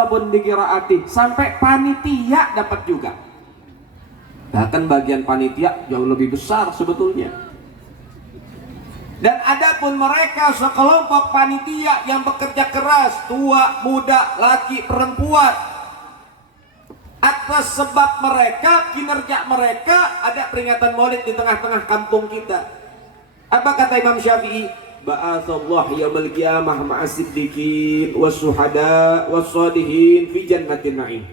sawabun dikiraati, sampai panitia dapat juga. Bahkan bagian panitia jauh lebih besar sebetulnya. Dan adapun mereka sekelompok panitia yang bekerja keras, tua, muda, laki, perempuan, atas sebab mereka, kinerja mereka, ada peringatan Maulid di tengah-tengah kampung kita. Apa kata Imam Syafi'i? Ba'atsallahu yaumil qiyamah ma'as siddiqin was-syuhada was-shalihin fi jannatin na'im.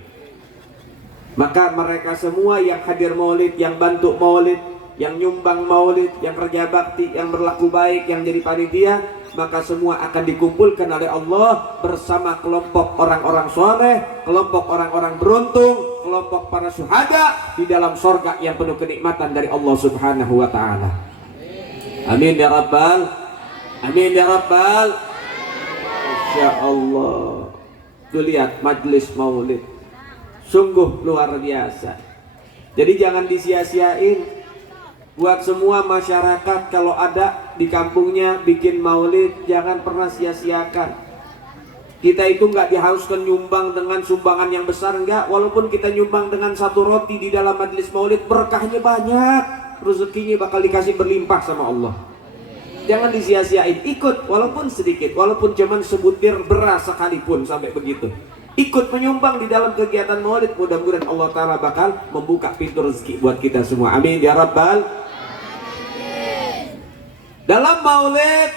Maka mereka semua yang hadir Maulid, yang bantu Maulid, yang nyumbang Maulid, yang kerja bakti, yang berlaku baik, yang jadi panitia, maka semua akan dikumpulkan oleh Allah bersama kelompok orang-orang soleh, kelompok orang-orang beruntung, kelompok para syuhada di dalam sorga yang penuh kenikmatan dari Allah Subhanahu wa ta'ala. Amin ya Rabbal, amin ya Rabbal. Masya Allah. Tuh lihat majlis Maulid, sungguh luar biasa. Jadi jangan disia-siain. Buat semua masyarakat, kalau ada di kampungnya bikin maulid, jangan pernah sia-siakan. Kita itu nggak diharuskan nyumbang dengan sumbangan yang besar, enggak. Walaupun kita nyumbang dengan satu roti di dalam majelis maulid, berkahnya banyak, rezekinya bakal dikasih berlimpah sama Allah. Jangan disia-siain, ikut walaupun sedikit, walaupun cuman sebutir beras sekalipun, sampai begitu. Ikut menyumbang di dalam kegiatan maulid, mudah-mudahan Allah Ta'ala bakal membuka pintu rezeki buat kita semua. Amin ya Rabbal. Dalam maulid,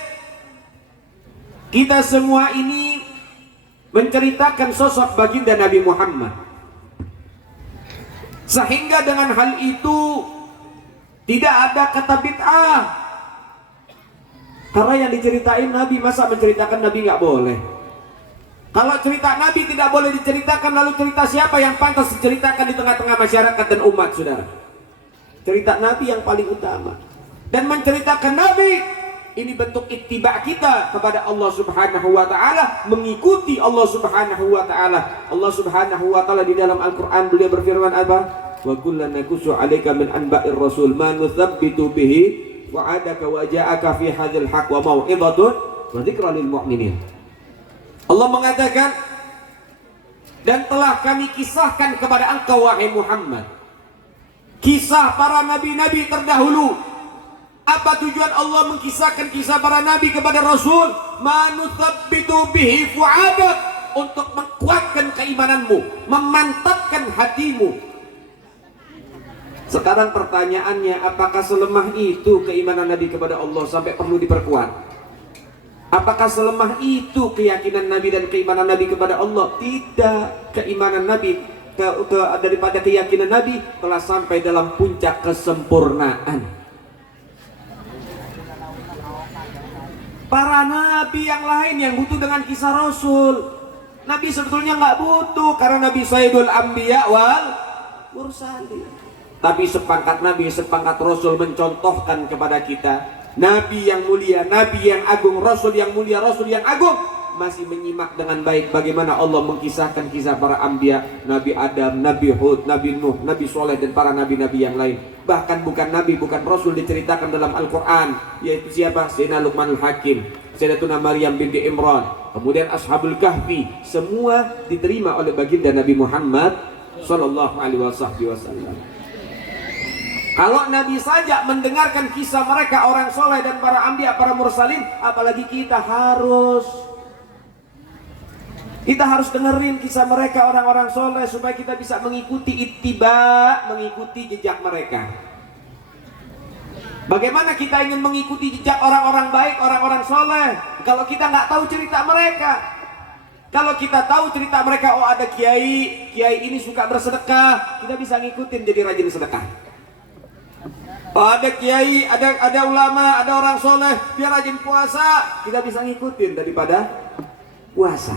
kita semua ini menceritakan sosok baginda Nabi Muhammad, sehingga dengan hal itu tidak ada kata bid'ah. Karena yang diceritain Nabi, masa menceritakan Nabi nggak boleh? Kalau cerita Nabi tidak boleh diceritakan, lalu cerita siapa yang pantas diceritakan di tengah-tengah masyarakat dan umat, saudara? Cerita Nabi yang paling utama. Dan menceritakan Nabi, ini bentuk ittiba kita kepada Allah Subhanahu wa ta'ala, mengikuti Allah Subhanahu wa ta'ala. Allah Subhanahu wa ta'ala di dalam Al-Quran beliau berfirman apa? Wa kullan nakussu 'alaika min anba'ir rasul ma nuthabbitu bihi wa'adaka wa ja'aka fi hadzal haqq wa mau'izatun wa dzikra lil mu'minin. Allah mengatakan, dan telah kami kisahkan kepada engkau wahai Muhammad kisah para nabi-nabi terdahulu. Apa tujuan Allah mengkisahkan kisah para nabi kepada Rasul? Manuthabbitu bihi fu'adak, untuk menguatkan keimananmu, memantapkan hatimu. Sekarang pertanyaannya, apakah selemah itu keimanan Nabi kepada Allah sampai perlu diperkuat? Apakah selemah itu keyakinan Nabi dan keimanan Nabi kepada Allah? Tidak. Keimanan Nabi daripada keyakinan Nabi telah sampai dalam puncak kesempurnaan. Para nabi yang lain yang butuh dengan kisah Rasul, Nabi sebetulnya nggak butuh, karena Nabi Sayyidul Anbiya wal Mursalin. Tapi sepangkat Nabi, sepangkat Rasul mencontohkan kepada kita Nabi yang mulia, Nabi yang agung, Rasul yang mulia, Rasul yang agung, masih menyimak dengan baik bagaimana Allah mengkisahkan kisah para Anbiya, Nabi Adam, Nabi Hud, Nabi Nuh, Nabi Soleh, dan para nabi-nabi yang lain. Bahkan bukan Nabi, bukan Rasul diceritakan dalam Al-Quran, yaitu siapa? Sayyidina Luqmanul Hakim, Sayyidatuna Maryam binti Imran, kemudian Ashabul Kahfi, semua diterima oleh baginda Nabi Muhammad Sallallahu Alaihi Wasallam. Kalau Nabi saja mendengarkan kisah mereka, orang soleh dan para anbiya, para mursalin, apalagi kita harus dengerin kisah mereka, orang-orang soleh, supaya kita bisa mengikuti ittiba, mengikuti jejak mereka. Bagaimana kita ingin mengikuti jejak orang-orang baik, orang-orang soleh, kalau kita nggak tahu cerita mereka? Kalau kita tahu cerita mereka, oh ada kiai ini suka bersedekah, kita bisa ngikutin jadi rajin sedekah. Oh ada kiai, ada ulama, ada orang soleh, dia rajin puasa, kita bisa ngikutin daripada puasa.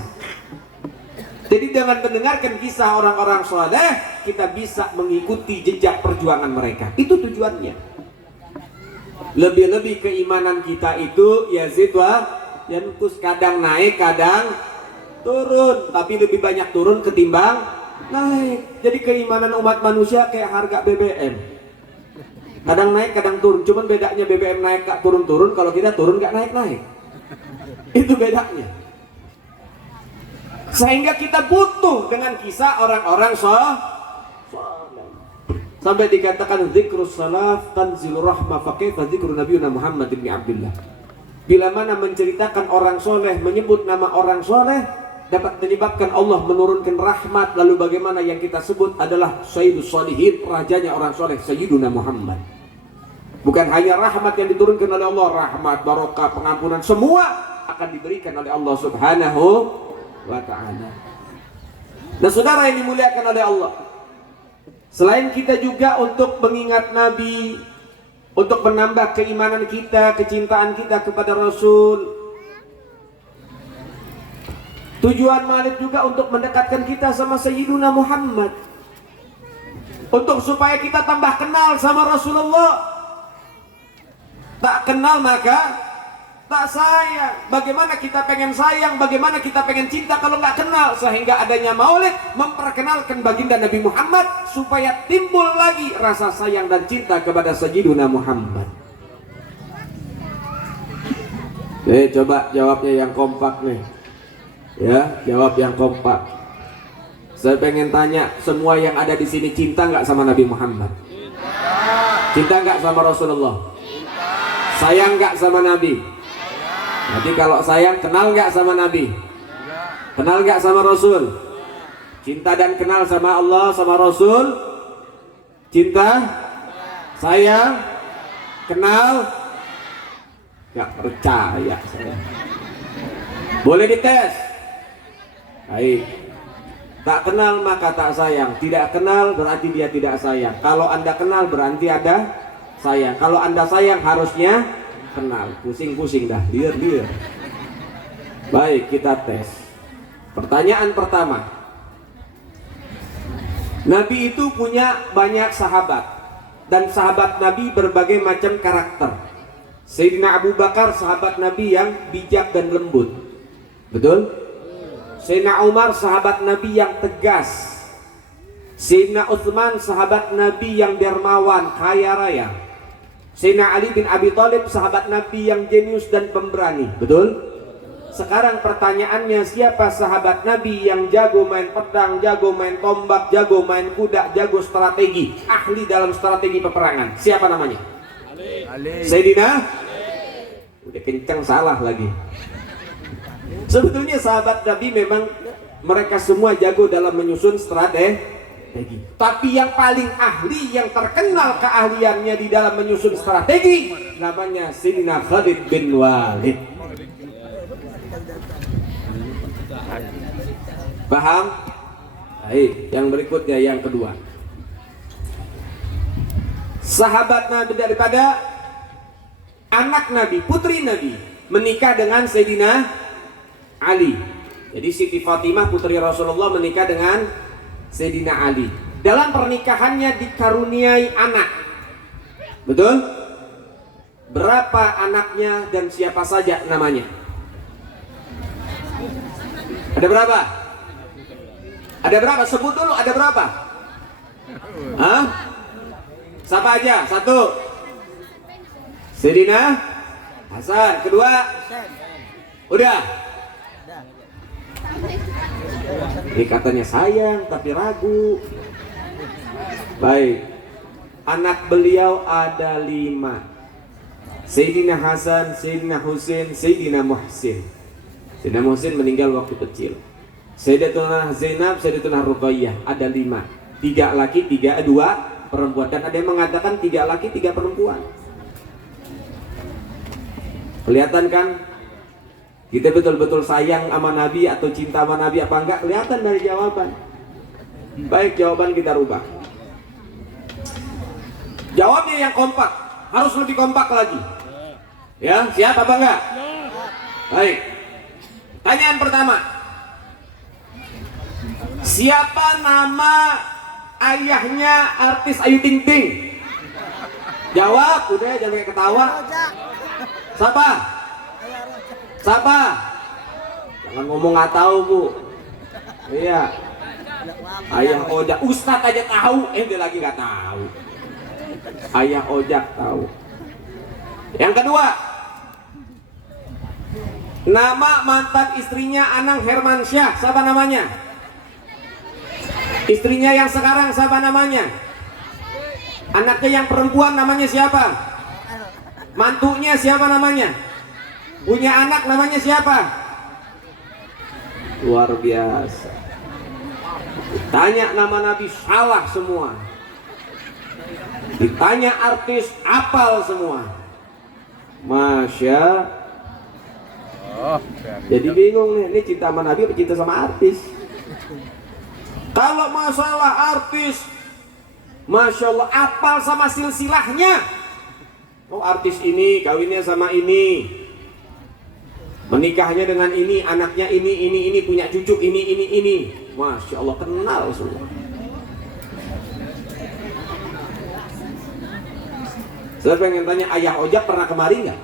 Jadi dengan mendengarkan kisah orang-orang soleh, kita bisa mengikuti jejak perjuangan mereka. Itu tujuannya. Lebih-lebih keimanan kita itu yazid wa yanqus, kadang naik, kadang turun, tapi lebih banyak turun ketimbang naik. Jadi keimanan umat manusia kayak harga BBM, kadang naik kadang turun. Cuman bedanya BBM naik gak turun-turun, kalau kita turun gak naik-naik. Itu bedanya. Sehingga kita butuh dengan kisah orang-orang soleh. Sampai dikatakan zikrus salaf tanzilur rahmah, fa kaifa zikru nabiyuna Muhammad bin Abdullah. Bila mana menceritakan orang soleh, menyebut nama orang soleh, dapat menyebabkan Allah menurunkan rahmat. Lalu bagaimana yang kita sebut adalah Sayyidus Shalihin, rajanya orang soleh, Sayyiduna Muhammad. Bukan hanya rahmat yang diturunkan oleh Allah, rahmat, barokah, pengampunan, semua akan diberikan oleh Allah Subhanahu wa ta'ala. Nah saudara yang dimuliakan oleh Allah, selain kita juga untuk mengingat Nabi, untuk menambah keimanan kita, kecintaan kita kepada Rasul, tujuan Maulid juga untuk mendekatkan kita sama Sayyiduna Muhammad, untuk supaya kita tambah kenal sama Rasulullah. Tak kenal maka tak sayang. Bagaimana kita pengen sayang, bagaimana kita pengen cinta kalau nggak kenal? Sehingga adanya Maulid memperkenalkan baginda Nabi Muhammad supaya timbul lagi rasa sayang dan cinta kepada Sayyiduna Muhammad. Coba jawabnya yang kompak nih. Ya, jawab yang kompak. Saya pengen tanya, semua yang ada di sini cinta nggak sama Nabi Muhammad? Cinta nggak sama Rasulullah? Sayang nggak sama Nabi? Nanti kalau sayang, kenal nggak sama Nabi? Kenal nggak sama Rasul? Cinta dan kenal sama Allah, sama Rasul? Cinta? Sayang? Kenal? Nggak percaya saya. Boleh dites? Baik. Tak kenal maka tak sayang. Tidak kenal berarti dia tidak sayang. Kalau Anda kenal berarti ada sayang. Kalau Anda sayang harusnya kenal. Pusing-pusing dah, liar. Baik, kita tes. Pertanyaan pertama, Nabi itu punya banyak sahabat, dan sahabat Nabi berbagai macam karakter. Sayyidina Abu Bakar sahabat Nabi yang bijak dan lembut, betul? Sayyidina Umar sahabat Nabi yang tegas. Sayyidina Utsman sahabat Nabi yang dermawan, kaya raya. Sayyidina Ali bin Abi Thalib sahabat Nabi yang jenius dan pemberani, betul? Sekarang pertanyaannya, siapa sahabat Nabi yang jago main pedang, jago main tombak, jago main kuda, jago strategi, ahli dalam strategi peperangan? Siapa namanya? Ali. Sayyidina Ali. Udah kencang salah lagi. Sebetulnya sahabat Nabi memang mereka semua jago dalam menyusun strategi. Tapi yang paling ahli, yang terkenal keahliannya di dalam menyusun strategi, namanya Sayyidina Khalid bin Walid. Paham? Baik, yang berikutnya yang kedua. Sahabat Nabi daripada anak Nabi, putri Nabi, menikah dengan Sayyidina Ali. Jadi Siti Fatimah putri Rasulullah menikah dengan Sayyidina Ali. Dalam pernikahannya dikaruniai anak. Betul? Berapa anaknya dan siapa saja namanya? Ada berapa? Ada berapa? Sebut dulu, ada berapa? Hah? Siapa aja? Satu, Sayyidina Hasan. Kedua, udah. Ini katanya sayang tapi ragu. Baik. Anak beliau ada 5. Sayyidina Hasan, Sayyidina Husain, Sayyidina Muhsin. Sayyidina Muhsin meninggal waktu kecil. Sayyidatuna Zainab, Sayyidatuna Ruqayyah, ada 5. 3 laki, 2 perempuan. Dan ada yang mengatakan 3 laki, 3 perempuan. Kelihatan kan? Kita betul-betul sayang sama Nabi atau cinta sama Nabi apa enggak? Kelihatan dari jawaban. Baik, jawaban kita rubah. Jawabnya yang kompak. Harus lebih kompak lagi. Ya, siap apa enggak? Baik. Pertanyaan pertama. Siapa nama ayahnya artis Ayu Ting Ting? Jawab, udah jangan kayak ketawa. Siapa? Siapa? Jangan ngomong nggak tahu, Bu. Iya. Ayah Ojak, Ustadz aja tahu, dia lagi nggak tahu. Ayah Ojak tahu. Yang kedua, Nama mantan istrinya Anang Hermansyah, siapa namanya? Istrinya yang sekarang siapa namanya? Anaknya yang perempuan namanya siapa? Mantunya siapa namanya? Punya anak namanya siapa? Luar biasa. Ditanya nama Nabi salah semua. Ditanya artis apal semua. Masya. Jadi bingung nih, ini cinta sama Nabi atau cinta sama artis? Kalau masalah artis, Masya Allah, apal sama silsilahnya. Oh, artis ini kawinnya sama ini, menikahnya dengan ini, anaknya ini punya cucu ini. Masya Allah, kenal semua. Saya pengen tanya, Ayah Ojak pernah kemari nggak?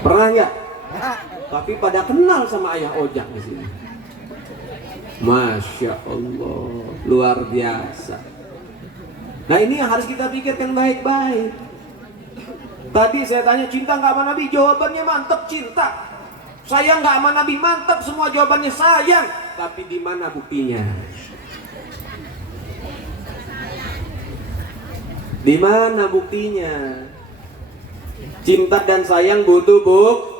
Pernah nggak? Tapi pada kenal sama Ayah Ojak di sini. Masya Allah, luar biasa. Nah, ini yang harus kita pikirkan baik-baik. Tadi saya tanya, cinta nggak sama Nabi? Jawabannya mantep, cinta. Sayang nggak sama Nabi? Mantep, semua jawabannya sayang. Tapi di mana buktinya? Di mana buktinya? Cinta dan sayang butuh bukti.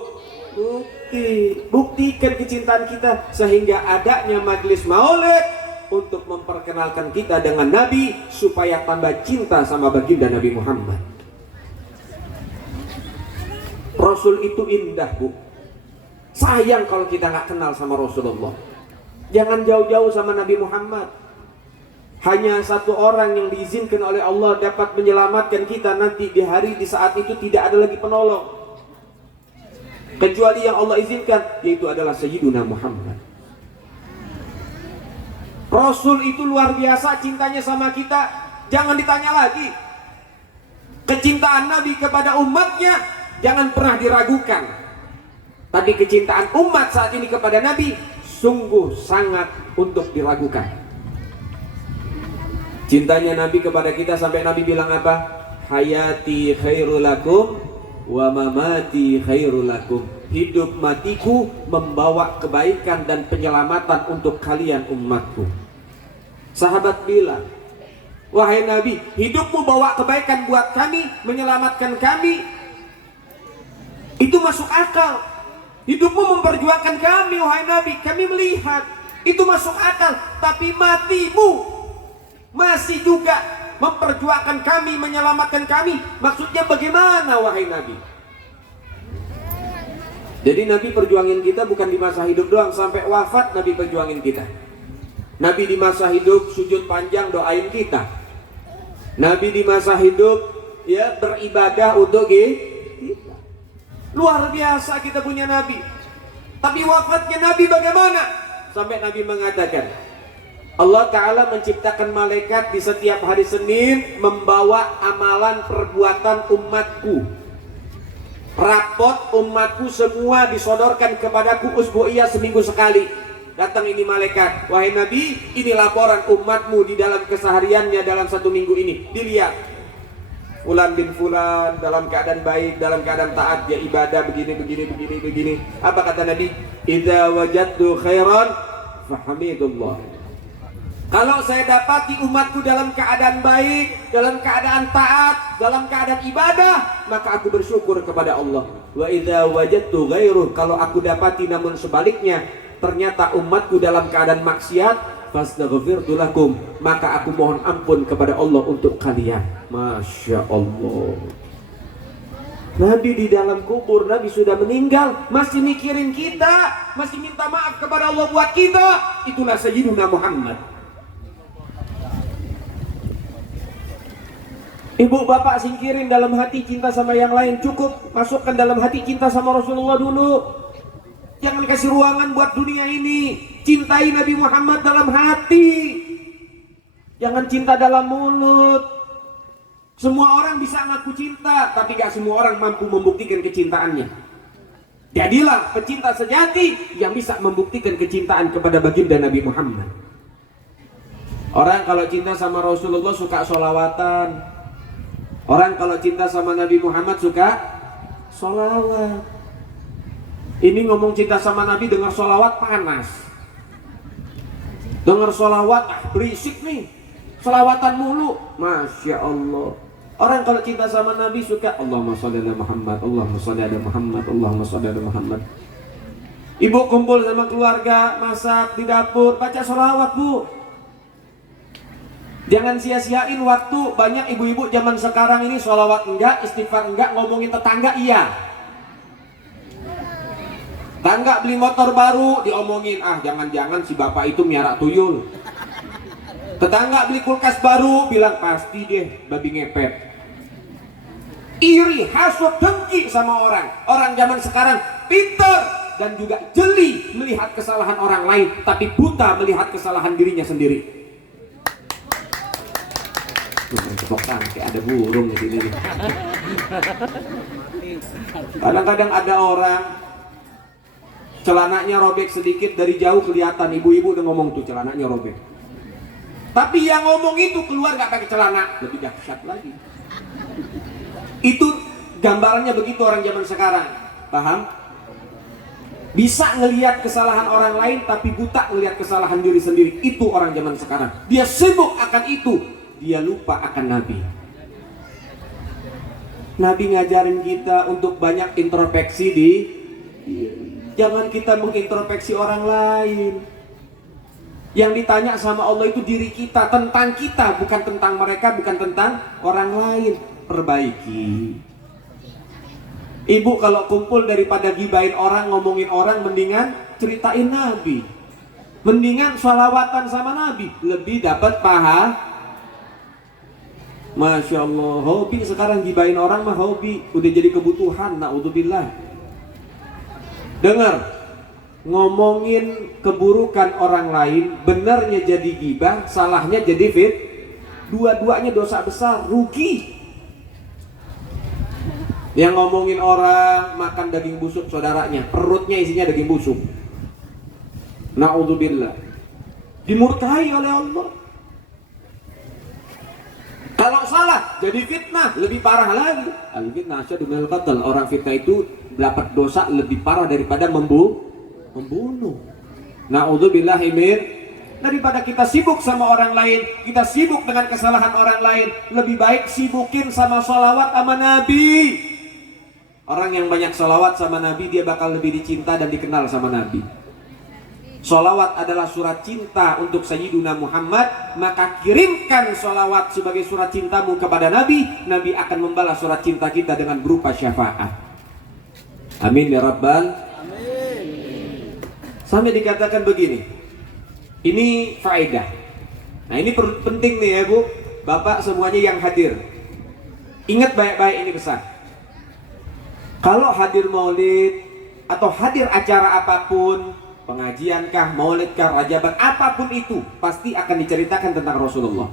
Buktikan kecintaan kita sehingga adanya majelis maulid untuk memperkenalkan kita dengan Nabi supaya tambah cinta sama baginda Nabi Muhammad. Rasul itu indah, Bu. Sayang kalau kita nggak kenal sama Rasulullah. Jangan jauh-jauh sama Nabi Muhammad. Hanya satu orang yang diizinkan oleh Allah dapat menyelamatkan kita nanti di hari di saat itu tidak ada lagi penolong kecuali yang Allah izinkan, yaitu adalah Sayyiduna Muhammad. Rasul itu luar biasa cintanya sama kita. Jangan ditanya lagi. Kecintaan Nabi kepada umatnya jangan pernah diragukan. Tapi kecintaan umat saat ini kepada Nabi sungguh sangat untuk diragukan. Cintanya Nabi kepada kita sampai Nabi bilang apa? Hayati khairul lakum wa mamati khairul lakum. Hidup matiku membawa kebaikan dan penyelamatan untuk kalian umatku. Sahabat bilang, wahai Nabi, hidupmu bawa kebaikan buat kami, menyelamatkan kami, itu masuk akal. Hidupmu memperjuangkan kami, wahai Nabi, kami melihat itu masuk akal. Tapi matimu masih juga memperjuangkan kami, menyelamatkan kami. Maksudnya bagaimana, wahai Nabi? Jadi Nabi perjuangin kita bukan di masa hidup doang, sampai wafat Nabi perjuangin kita. Nabi di masa hidup sujud panjang doain kita. Nabi di masa hidup ya beribadah untuk kita. Luar biasa kita punya Nabi. Tapi wafatnya Nabi bagaimana? Sampai Nabi mengatakan, Allah Ta'ala menciptakan malaikat di setiap hari Senin membawa amalan perbuatan umatku. Rapot umatku semua disodorkan kepadaku usbu'iyah seminggu sekali. Datang ini malaikat, wahai Nabi, ini laporan umatmu di dalam kesehariannya dalam satu minggu ini. Dilihat, Fulan bin Fulan dalam keadaan baik, dalam keadaan taat, dia ibadah begini. Apa kata Nabi? Idza wajadtu khairan fahamidullah. Kalau saya dapati umatku dalam keadaan baik, dalam keadaan taat, dalam keadaan ibadah, maka aku bersyukur kepada Allah. Wa idza wajadtu ghairuh, kalau aku dapati namun sebaliknya, ternyata umatku dalam keadaan maksiat, fastaghfirtu lakum, maka aku mohon ampun kepada Allah untuk kalian. Masya Allah. Nabi di dalam kubur, Nabi sudah meninggal, masih mikirin kita, masih minta maaf kepada Allah buat kita. Itulah Sayyiduna Muhammad. Ibu bapak singkirin dalam hati cinta sama yang lain, cukup masukkan dalam hati cinta sama Rasulullah dulu. Jangan kasih ruangan buat dunia ini. Cintai Nabi Muhammad dalam hati, jangan cinta dalam mulut. Semua orang bisa ngaku cinta, tapi gak semua orang mampu membuktikan kecintaannya. Jadilah pecinta sejati yang bisa membuktikan kecintaan kepada baginda Nabi Muhammad. Orang kalau cinta sama Rasulullah suka sholawatan. Orang kalau cinta sama Nabi Muhammad suka sholawat. Ini ngomong cinta sama Nabi, dengar sholawat panas. Dengar sholawat, berisik nih. Sholawatan mulu. Masya Allah. Orang kalau cinta sama Nabi suka Allahumma sholli ala Muhammad, Allahumma sholli ala Muhammad, Allahumma sholli ala Muhammad. Ibu kumpul sama keluarga, masak di dapur, baca sholawat bu. Jangan sia-siain waktu. Banyak ibu-ibu zaman sekarang ini sholawat enggak, istighfar enggak, ngomongin tetangga iya. Tangga beli motor baru diomongin, ah jangan-jangan si bapak itu miara tuyul. Tetangga beli kulkas baru bilang pasti deh babi ngepet. Iri, hasut, dengki sama orang. Orang zaman sekarang pintar dan juga jeli melihat kesalahan orang lain, tapi buta melihat kesalahan dirinya sendiri. Tepok kayak ada burung di sini. Kadang-kadang ada orang celananya robek sedikit, dari jauh kelihatan, ibu-ibu udah ngomong tuh celananya robek. Tapi yang ngomong itu keluar gak pakai celana, lebih dahsyat lagi. Itu gambarannya begitu orang zaman sekarang, paham? Bisa ngelihat kesalahan orang lain tapi buta ngelihat kesalahan diri sendiri. Itu orang zaman sekarang. Dia sibuk akan itu, dia lupa akan Nabi. Nabi ngajarin kita untuk banyak introspeksi di jangan kita mengintrospeksi orang lain. Yang ditanya sama Allah itu diri kita, tentang kita, bukan tentang mereka, bukan tentang orang lain. Perbaiki. Ibu kalau kumpul daripada gibain orang, ngomongin orang, mendingan ceritain Nabi. Mendingan sholawatan sama Nabi, lebih dapat paha. Masya Allah, hobi sekarang gibain orang mah hobi, udah jadi kebutuhan, na'udzubillah. Dengar, ngomongin keburukan orang lain, benarnya jadi gibah, salahnya jadi fit. Dua-duanya dosa besar, rugi. Yang ngomongin orang makan daging busuk saudaranya, perutnya isinya daging busuk, na'udzubillah, dimurkai oleh Allah. Kalau salah jadi fitnah, lebih parah lagi. Al-fitnah asyaddu minal qatl. Orang fitnah itu dapat dosa lebih parah daripada membunuh. Na'udzubillahi min. Daripada kita sibuk sama orang lain, kita sibuk dengan kesalahan orang lain, lebih baik sibukin sama sholawat sama Nabi. Orang yang banyak sholawat sama Nabi, dia bakal lebih dicinta dan dikenal sama Nabi. Sholawat adalah surat cinta untuk Sayyiduna Muhammad, maka kirimkan sholawat sebagai surat cintamu kepada Nabi. Nabi akan membalas surat cinta kita dengan berupa syafaat. Amin ya Rabbal. Amin. Sampai dikatakan begini, ini faedah. Nah ini penting nih ya Bu, Bapak semuanya yang hadir. Ingat baik-baik ini pesan. Kalau hadir maulid atau hadir acara apapun, pengajiankah, maulidkah, rajaban, apapun itu pasti akan diceritakan tentang Rasulullah.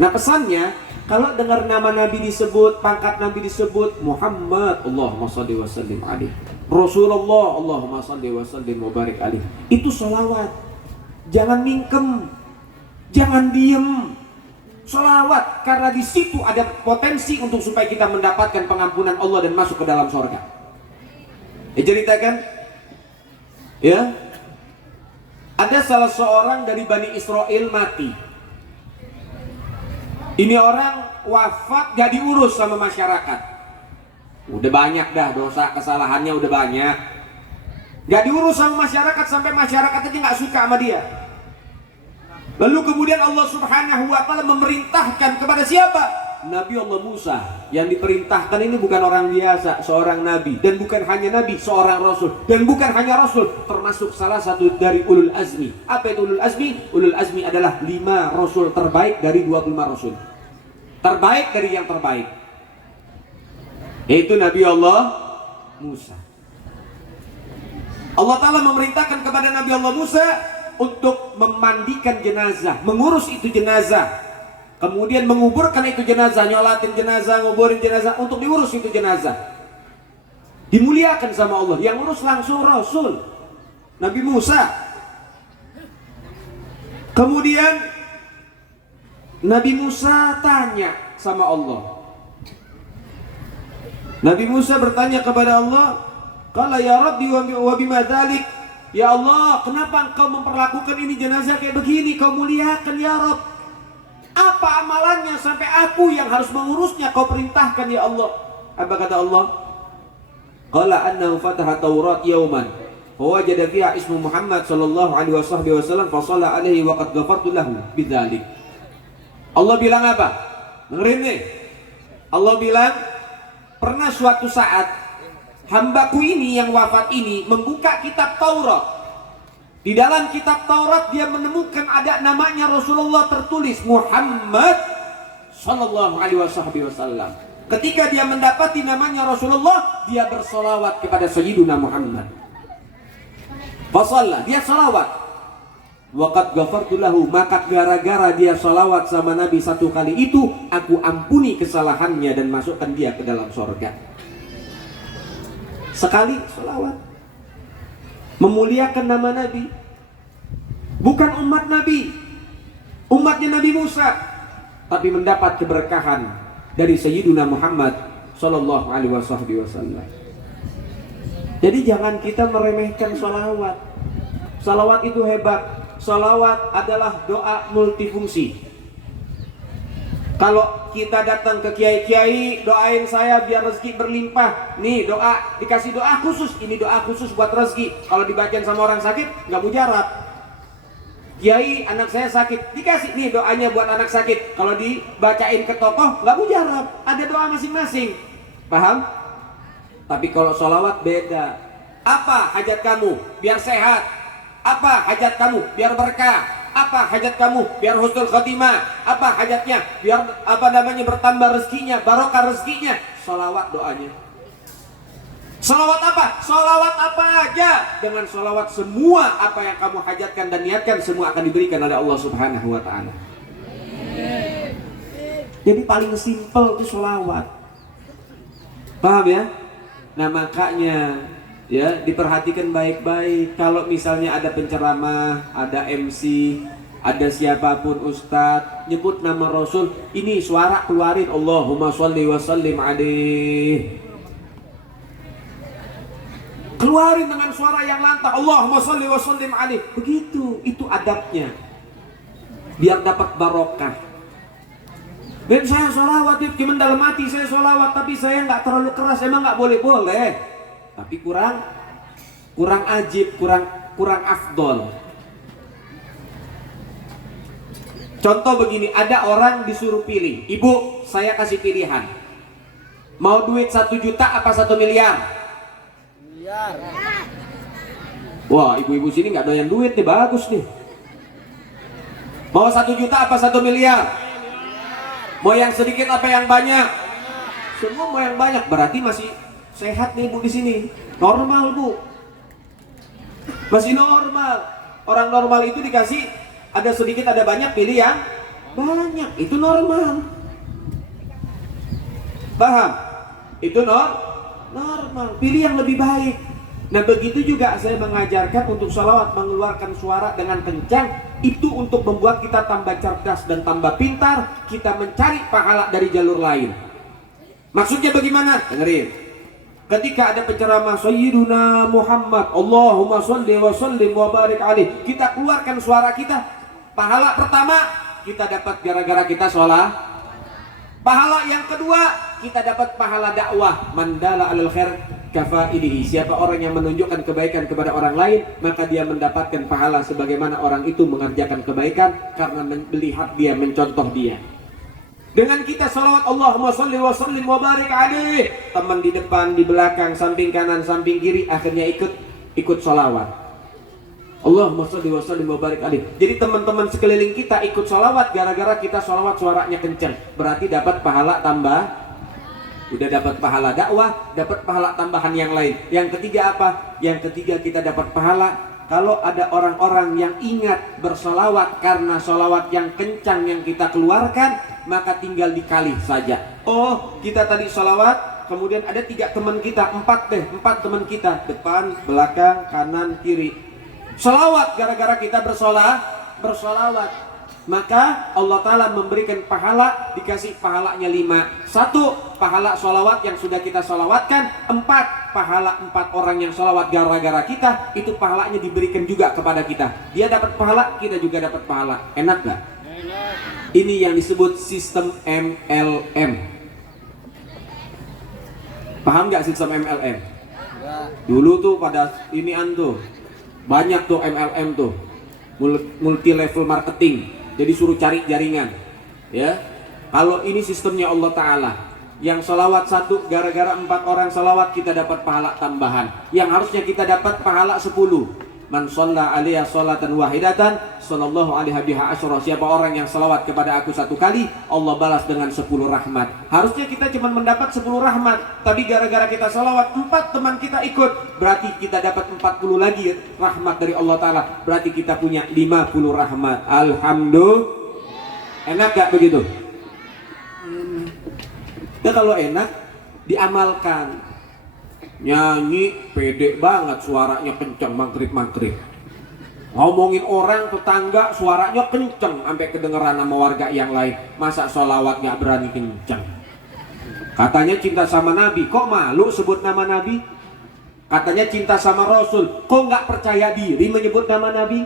Nah pesannya, kalau dengar nama Nabi disebut, pangkat Nabi disebut, Muhammad, Allahumma shalli wa sallim alaihi, Rasulullah, Allahumma shalli wa sallim wa barik alaihi, itu sholawat. Jangan mingkem, jangan diem, sholawat, karena di situ ada potensi untuk supaya kita mendapatkan pengampunan Allah dan masuk ke dalam surga. Diceritakan, ya, ada salah seorang dari Bani Israel mati. Ini orang wafat gak diurus sama masyarakat. Udah banyak dah dosa kesalahannya, udah banyak. Gak diurus sama masyarakat, sampai masyarakat aja gak suka sama dia. Lalu kemudian Allah Subhanahu wa ta'ala memerintahkan kepada siapa? Nabi Allah Musa. Yang diperintahkan ini bukan orang biasa, seorang nabi. Dan bukan hanya nabi, seorang rasul. Dan bukan hanya rasul, termasuk salah satu dari ulul azmi. Apa itu ulul azmi? Ulul azmi adalah 5 rasul terbaik dari 25 rasul. Terbaik dari yang terbaik, yaitu Nabi Allah Musa. Allah Ta'ala memerintahkan kepada Nabi Allah Musa untuk memandikan jenazah, mengurus itu jenazah, kemudian menguburkan itu jenazah, nyolatin jenazah, nguburin jenazah, untuk diurus itu jenazah. Dimuliakan sama Allah. Yang urus langsung Rasul Nabi Musa. Kemudian Nabi Musa tanya sama Allah. Nabi Musa bertanya kepada Allah, Qala ya Rabbi wa bima dzalik. Ya Allah, kenapa engkau memperlakukan ini jenazah kayak begini? Kau muliakan ya Rabb. Apa amalannya sampai aku yang harus mengurusnya kau perintahkan ya Allah? Apa kata Allah? Qala annahu fataha Taurat yauman fawajada fiha ismu Muhammad sallallahu alaihi wasallam fa shalla alaihi wa qad ghafartu lahu bidzalik. Allah bilang apa? Dengerin nih. Allah bilang, pernah suatu saat hambaku ini yang wafat ini membuka kitab Taurat. Di dalam kitab Taurat dia menemukan ada namanya Rasulullah tertulis Muhammad sallallahu alaihi wasallam. Ketika dia mendapati namanya Rasulullah, dia bersolawat kepada Sayyiduna Muhammad. Fasalla, dia salawat. Waqad ghafartu lahu, maka gara-gara dia salawat sama Nabi satu kali itu, aku ampuni kesalahannya dan masukkan dia ke dalam surga. Sekali salawat, memuliakan nama Nabi. Bukan umat Nabi, umatnya Nabi Musa, tapi mendapat keberkahan dari Sayyiduna Muhammad sallallahu alaihi wasallam. Jadi jangan kita meremehkan salawat. Salawat itu hebat. Salawat adalah doa multifungsi. Kalau kita datang ke kiai-kiai, doain saya biar rezeki berlimpah. Nih doa, dikasih doa khusus. Ini doa khusus buat rezeki. Kalau dibacain sama orang sakit, nggak mujarab. Kiai, anak saya sakit, dikasih nih doanya buat anak sakit. Kalau dibacain ke tokoh, nggak mujarab. Ada doa masing-masing. Paham? Tapi kalau sholawat beda. Apa hajat kamu? Biar sehat. Apa hajat kamu? Biar berkah. Apa hajat kamu? Biar husnul khotimah. Apa hajatnya? Biar bertambah rezekinya, barokah rezekinya. Sholawat doanya. Sholawat apa? Sholawat apa aja. Dengan sholawat semua apa yang kamu hajatkan dan niatkan semua akan diberikan oleh Allah Subhanahu wa ta'ala. Jadi paling simpel itu sholawat. Paham ya? Nah makanya ya diperhatikan baik-baik. Kalau misalnya ada penceramah, ada MC, ada siapapun ustadz nyebut nama Rasul, ini suara keluarin Allahumma sholli wa sallim alaihi. Keluarin dengan suara yang lantang Allahumma sholli wa sallim alaihi. Begitu, itu adabnya. Biar dapat barokah. Dan saya sholawat, cuman dalam hati saya sholawat, tapi saya nggak terlalu keras. Emang nggak boleh-boleh, tapi kurang ajib, kurang afdol. Contoh begini, ada orang disuruh pilih, ibu saya kasih pilihan, mau duit 1 juta apa 1 miliar? Miliar. Wah, ibu-ibu sini nggak doyan duit nih, bagus nih. Mau 1 juta apa 1 miliar? Mau yang sedikit apa yang banyak? Semua mau yang banyak, berarti masih sehat nih ibu di sini. Normal bu, masih normal. Orang normal itu dikasih ada sedikit ada banyak, pilih yang banyak. Itu normal. Paham? Itu normal. Pilih yang lebih baik. Nah begitu juga saya mengajarkan untuk sholawat mengeluarkan suara dengan kencang. Itu untuk membuat kita tambah cerdas dan tambah pintar. Kita mencari pahala dari jalur lain. Maksudnya bagaimana? Dengerin. Ketika ada penceramah Sayyiduna Muhammad Allahumma sholli wa sallim wa barik alaihi, kita keluarkan suara kita. Pahala pertama kita dapat gara-gara kita sholat. Pahala yang kedua kita dapat pahala dakwah. Mandala alal khair kafailihi. Siapa orang yang menunjukkan kebaikan kepada orang lain, maka dia mendapatkan pahala sebagaimana orang itu mengerjakan kebaikan karena melihat dia, mencontoh dia. Dengan kita salawat Allahumma sholli wa sallim wa barik alaihi, teman di depan, di belakang, samping kanan, samping kiri akhirnya ikut salawat. Allahumma sholli wa sallim wa barik alaihi. Jadi teman-teman sekeliling kita ikut salawat gara-gara kita salawat suaranya kencang. Berarti dapat pahala tambah. Udah dapat pahala dakwah, dapat pahala tambahan yang lain. Yang ketiga apa? Yang ketiga kita dapat pahala kalau ada orang-orang yang ingat bersolawat karena solawat yang kencang yang kita keluarkan, maka tinggal dikali saja. Oh, kita tadi solawat, kemudian ada 3 teman kita, 4 teman kita, depan, belakang, kanan, kiri. Solawat gara-gara kita bersolawat. maka Allah Ta'ala memberikan pahala, dikasih pahalanya 5. 1, pahala sholawat yang sudah kita sholawatkan. 4, pahala 4 orang yang sholawat gara-gara kita, itu pahalanya diberikan juga kepada kita. Dia dapat pahala, kita juga dapat pahala. Enak gak? Ini yang disebut sistem MLM. Paham gak sistem MLM? Dulu tuh pada inian tuh banyak tuh MLM tuh, multi level marketing. Jadi suruh cari jaringan, ya. Kalau ini sistemnya Allah Ta'ala, yang salawat 1 gara-gara 4 orang salawat kita dapat pahala tambahan. Yang harusnya kita dapat pahala 10. Man shalla alaiya sholatan wahidatan sallallahu alaihi biha asyra. Siapa orang yang salawat kepada aku 1 kali, Allah balas dengan 10 rahmat. Harusnya kita cuma mendapat 10 rahmat, tapi gara-gara kita salawat 4 teman kita ikut, berarti kita dapat 40 lagi rahmat dari Allah Ta'ala. Berarti kita punya 50 rahmat. Alhamdulillah. Enak gak begitu? Ya kalau enak diamalkan. Nyanyi pede banget, suaranya kenceng, maghrib. Ngomongin orang tetangga suaranya kenceng sampai kedengeran sama warga yang lain. Masa sholawat gak berani kenceng? Katanya cinta sama Nabi, kok malu sebut nama Nabi? Katanya cinta sama Rasul, kok gak percaya diri menyebut nama Nabi?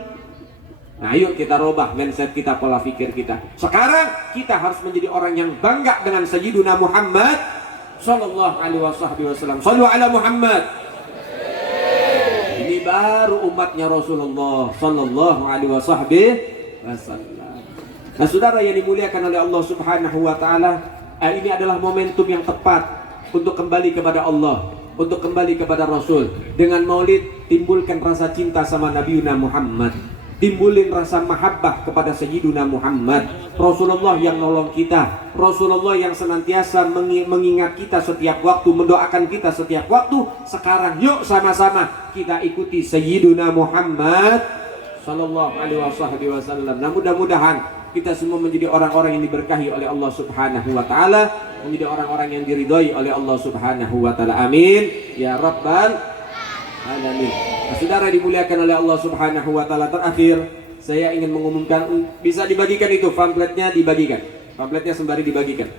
Nah yuk kita robah mindset kita, pola pikir kita. Sekarang kita harus menjadi orang yang bangga dengan Sayyiduna Muhammad Sallallahu alaihi wasallam. Sallu ala Muhammad. Ini baru umatnya Rasulullah Sallallahu alaihi wasallam. Nah saudara yang dimuliakan oleh Allah Subhanahu wa ta'ala, ini adalah momentum yang tepat untuk kembali kepada Allah, untuk kembali kepada Rasul. Dengan maulid timbulkan rasa cinta sama Nabiuna Muhammad, timbulin rasa mahabbah kepada Sayyiduna Muhammad, Rasulullah yang nolong kita, Rasulullah yang senantiasa mengingat kita setiap waktu, mendoakan kita setiap waktu. Sekarang yuk sama-sama kita ikuti Sayyiduna Muhammad Sallallahu alaihi wasallam. Nah mudah-mudahan kita semua menjadi orang-orang yang diberkahi oleh Allah Subhanahu wa ta'ala, menjadi orang-orang yang diridhoi oleh Allah Subhanahu wa ta'ala. Amin ya rabbal alamin. Nah, saudara dimuliakan oleh Allah Subhanahu wa ta'ala, terakhir saya ingin mengumumkan, bisa dibagikan itu pamfletnya, dibagikan pamfletnya sembari dibagikan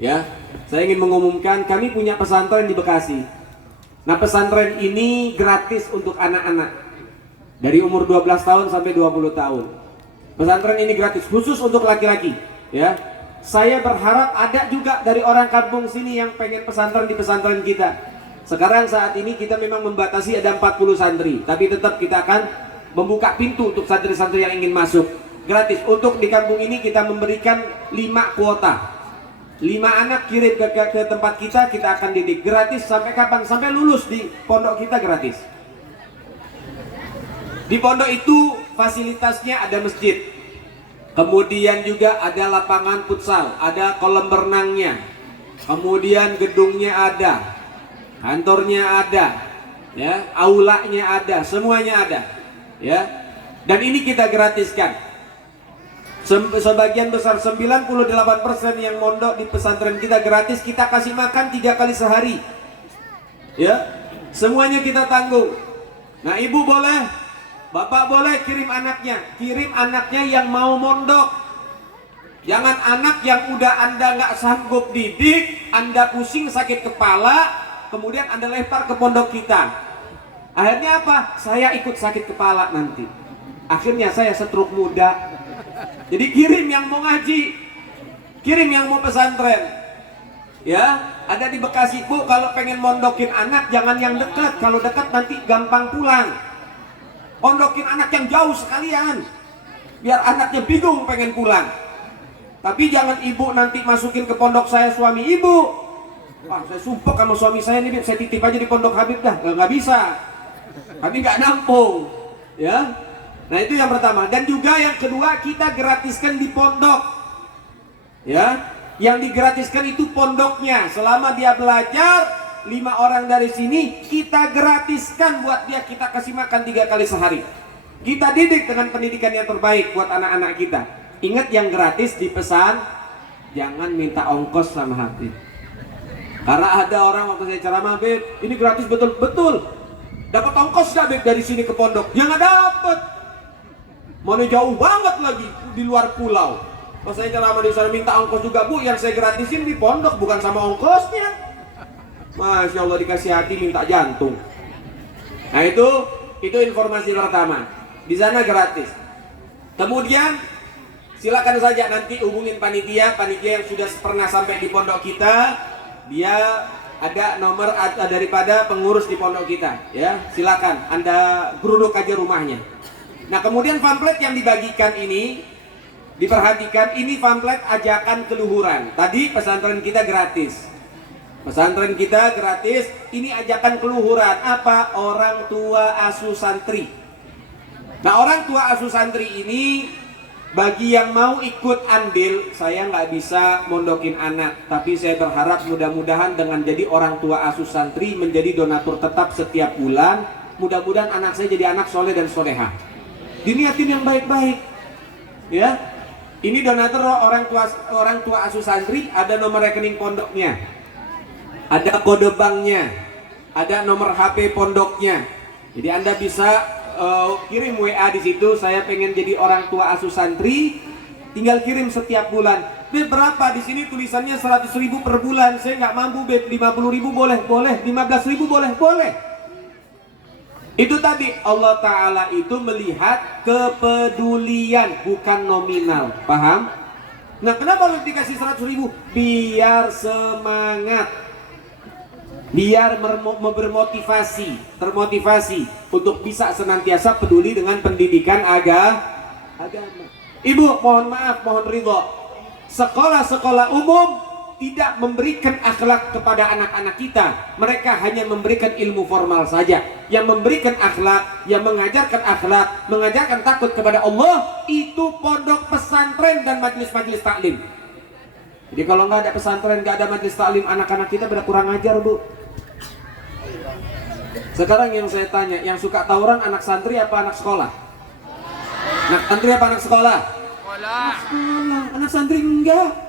ya. Saya ingin mengumumkan kami punya pesantren di Bekasi. Nah pesantren ini gratis untuk anak-anak dari umur 12 tahun sampai 20 tahun. Pesantren ini gratis khusus untuk laki-laki ya. Saya berharap ada juga dari orang kampung sini yang pengen pesantren di pesantren kita. Sekarang saat ini kita memang membatasi ada 40 santri, tapi tetap kita akan membuka pintu untuk santri-santri yang ingin masuk. Gratis. Untuk di kampung ini kita memberikan 5 kuota. 5 anak kirim ke tempat kita akan didik gratis sampai kapan? Sampai lulus di pondok kita gratis. Di pondok itu fasilitasnya ada masjid. Kemudian juga ada lapangan futsal, ada kolam berenangnya. Kemudian gedungnya ada, kantornya ada, ya, aulanya ada, semuanya ada, ya. Dan ini kita gratiskan. Sebagian besar 98% yang mondok di pesantren kita gratis, kita kasih makan 3 kali sehari, ya. Semuanya kita tanggung. Nah ibu boleh, bapak boleh kirim anaknya yang mau mondok. Jangan anak yang udah Anda nggak sanggup didik, Anda pusing sakit kepala, kemudian Anda lempar ke pondok kita. Akhirnya apa? Saya ikut sakit kepala nanti. Akhirnya saya stroke muda. Jadi kirim yang mau ngaji, kirim yang mau pesantren. Ya, ada di Bekasi Bu, kalau pengen mondokin anak jangan yang dekat. Kalau dekat nanti gampang pulang. Mondokin anak yang jauh sekalian, biar anaknya bingung pengen pulang. Tapi jangan ibu nanti masukin ke pondok saya suami ibu. Wah, saya sumpah sama suami saya nih, saya titip aja di pondok Habib dah. Nggak bisa. Kami nggak nampung. Ya. Nah itu yang pertama. Dan juga yang kedua, kita gratiskan di pondok. Ya. Yang digratiskan itu pondoknya. Selama dia belajar, 5 orang dari sini kita gratiskan buat dia, kita kasih makan 3 kali sehari. Kita didik dengan pendidikan yang terbaik buat anak-anak kita. Ingat yang gratis dipesan, jangan minta ongkos sama Habib. Karena ada orang waktu saya ceramah, Habib, ini gratis betul-betul. Dapat ongkos gak Habib dari sini ke pondok? Ya nggak dapet. Mana jauh banget lagi di luar pulau. Pas saya ceramah di sana minta ongkos juga, Bu, yang saya gratisin di pondok bukan sama ongkosnya. Masya Allah, dikasih hati minta jantung. Nah itu informasi pertama. Di sana gratis. Kemudian silakan saja nanti hubungin panitia yang sudah pernah sampai di pondok kita. Dia ada nomor daripada pengurus di pondok kita, ya. Silakan Anda geruduk aja rumahnya. Nah, kemudian pamflet yang dibagikan ini diperhatikan, ini pamflet ajakan keluhuran. Tadi pesantren kita gratis. Pesantren kita gratis, ini ajakan keluhuran. Apa? Orang tua asuh santri. Nah, orang tua asuh santri ini, bagi yang mau ikut andil, saya nggak bisa mondokin anak, tapi saya berharap mudah-mudahan dengan jadi orang tua asuh santri, menjadi donatur tetap setiap bulan, mudah-mudahan anak saya jadi anak soleh dan solehah. Diniatin yang baik-baik, ya. Ini donatur orang tua asuh santri, ada nomor rekening pondoknya, ada kode banknya, ada nomor HP pondoknya. Jadi Anda bisa kirim WA di situ, saya pengen jadi orang tua asuh santri, tinggal kirim setiap bulan. Beb, berapa? Di sini tulisannya 100.000 per bulan. Saya nggak mampu, Beb. 50.000 boleh, 15.000 boleh. Itu tadi Allah Ta'ala itu melihat kepedulian, bukan nominal. Paham? Nah, kenapa lu dikasih 100.000? Biar semangat, biar termotivasi untuk bisa senantiasa peduli dengan pendidikan agama. Ibu, mohon maaf, mohon ridho, sekolah-sekolah umum tidak memberikan akhlak kepada anak-anak kita. Mereka hanya memberikan ilmu formal saja. Yang memberikan akhlak, yang mengajarkan akhlak, mengajarkan takut kepada Allah, itu pondok, pesantren, dan majelis-majelis taklim. Jadi kalau nggak ada pesantren, nggak ada majelis taklim, anak-anak kita pada kurang ajar, Bu. Sekarang yang saya tanya, yang suka tawuran anak santri apa anak sekolah? Anak santri apa anak sekolah? Sekolah. Anak santri enggak.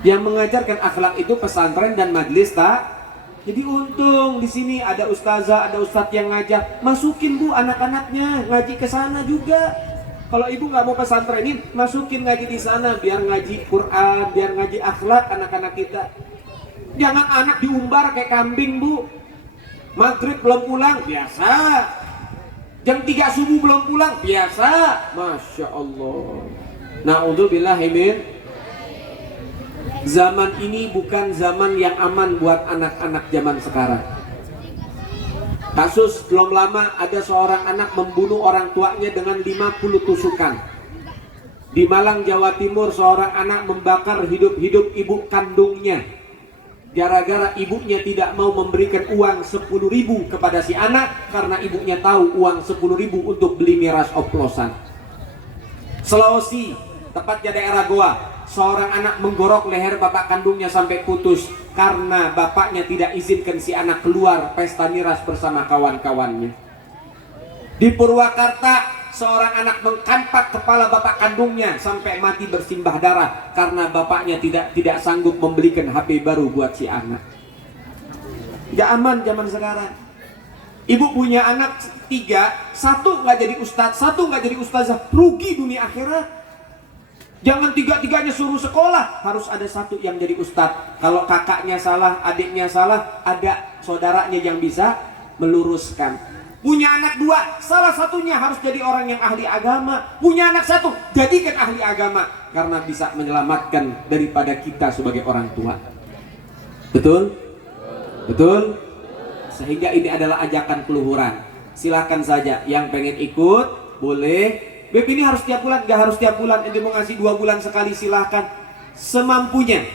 Yang mengajarkan akhlak itu pesantren dan majelis tak. Jadi untung di sini ada ustazah, ada ustadz yang ngajar. Masukin, Bu, anak-anaknya ngaji ke sana juga. Kalau ibu nggak mau pesantrenin, masukin ngaji di sana, biar ngaji Quran, biar ngaji akhlak anak-anak kita. Jangan anak diumbar kayak kambing, Bu. Maghrib belum pulang, biasa. Jam 3 subuh belum pulang, biasa. Masya Allah. Na'udzubillahi min. Zaman ini bukan zaman yang aman buat anak-anak zaman sekarang. Kasus belum lama ada seorang anak membunuh orang tuanya dengan 50 tusukan. Di Malang, Jawa Timur, seorang anak membakar hidup-hidup ibu kandungnya. Gara-gara ibunya tidak mau memberikan uang 10.000 kepada si anak, karena ibunya tahu uang 10.000 untuk beli miras oplosan. Sulawesi, tepatnya daerah Goa, seorang anak menggorok leher bapak kandungnya sampai putus karena bapaknya tidak izinkan si anak keluar pesta miras bersama kawan-kawannya. Di Purwakarta, seorang anak mengkampak kepala bapak kandungnya sampai mati bersimbah darah karena bapaknya tidak sanggup membelikan HP baru buat si anak. Gak aman zaman sekarang. Ibu punya anak 3, 1 nggak jadi ustadz, 1 nggak jadi ustazah, rugi dunia akhirat. Jangan 3-3-nya suruh sekolah, harus ada 1 yang jadi ustadz. Kalau kakaknya salah, adiknya salah, ada saudaranya yang bisa meluruskan. Punya anak 2, salah satunya harus jadi orang yang ahli agama. Punya anak 1, jadikan ahli agama, karena bisa menyelamatkan daripada kita sebagai orang tua. Betul? Betul? Sehingga ini adalah ajakan keluhuran. Silakan saja yang pengen ikut, boleh. Beb, ini harus tiap bulan? Gak harus tiap bulan. Ente mau ngasih 2 bulan sekali, silahkan. Semampunya.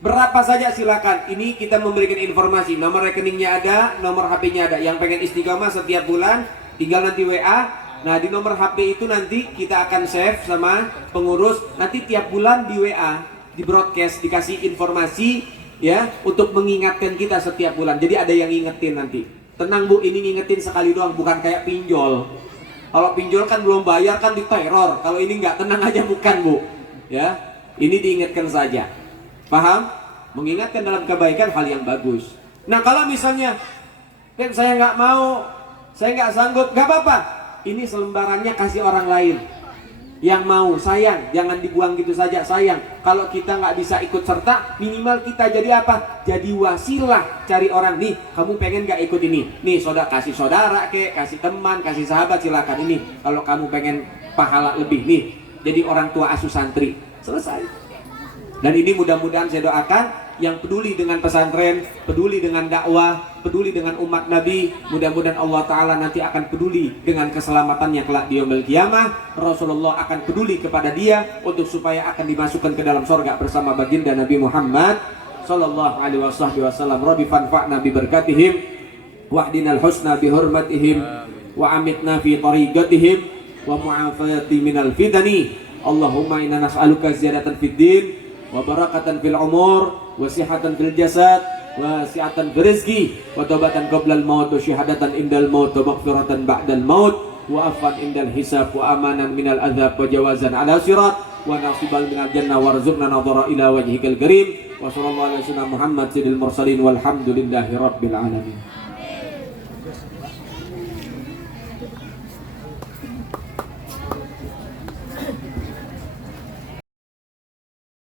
Berapa saja silakan. Ini kita memberikan informasi. Nomor rekeningnya ada, nomor HP-nya ada. Yang pengen istiqomah setiap bulan, tinggal nanti WA. Nah, di nomor HP itu nanti kita akan save sama pengurus. Nanti tiap bulan di WA, di broadcast, dikasih informasi ya, untuk mengingatkan kita setiap bulan. Jadi ada yang ngingetin nanti. Tenang, Bu, ini ngingetin sekali doang, bukan kayak pinjol. Kalau pinjol kan belum bayar kan diteror. Kalau ini nggak, tenang aja, bukan, Bu. Ya, ini diingatkan saja. Paham? Mengingatkan dalam kebaikan hal yang bagus. Nah, kalau misalnya saya nggak mau, saya nggak sanggup, nggak apa-apa. ini selembarannya kasih orang lain. Yang mau, sayang, jangan dibuang gitu saja, sayang. Kalau kita nggak bisa ikut serta, minimal kita jadi apa? Jadi wasilah cari orang nih. Kamu pengen nggak ikut ini? Nih, kasih saudara kek, kasih teman, kasih sahabat, silakan ini. Kalau kamu pengen pahala lebih nih, jadi orang tua asuh santri. Selesai. Dan ini mudah-mudahan saya doakan yang peduli dengan pesantren, peduli dengan dakwah, peduli dengan umat Nabi, mudah-mudahan Allah Ta'ala nanti akan peduli dengan keselamatannya kelak di yaumil qiyamah. Rasulullah akan peduli kepada dia untuk supaya akan dimasukkan ke dalam surga bersama baginda Nabi Muhammad sallallahu alaihi wasallam. Rabbi fanfa'na bi barakatihim wahdinal husna bi hurmatihim wa amitna fi tariqatihim wa mu'afati minal fitani. Allahumma inna nas'aluka ziyadatan fid din wa barakatan fil umur wa sihatan fil jasad wa si'atan fil rizqi wa taubatan qablal maut wa syahadatan indal maut wa maghfiratan ba'dal maut wa afwan indal hisab wa amanan minal adzab wa jawazan ala sirat wa nasiban minal jannah warzuqna nadhara ila wajhikal karim wa sallallahu alaihi wasallam Muhammad sayyidil mursalin walhamdulillahi rabbil alamin.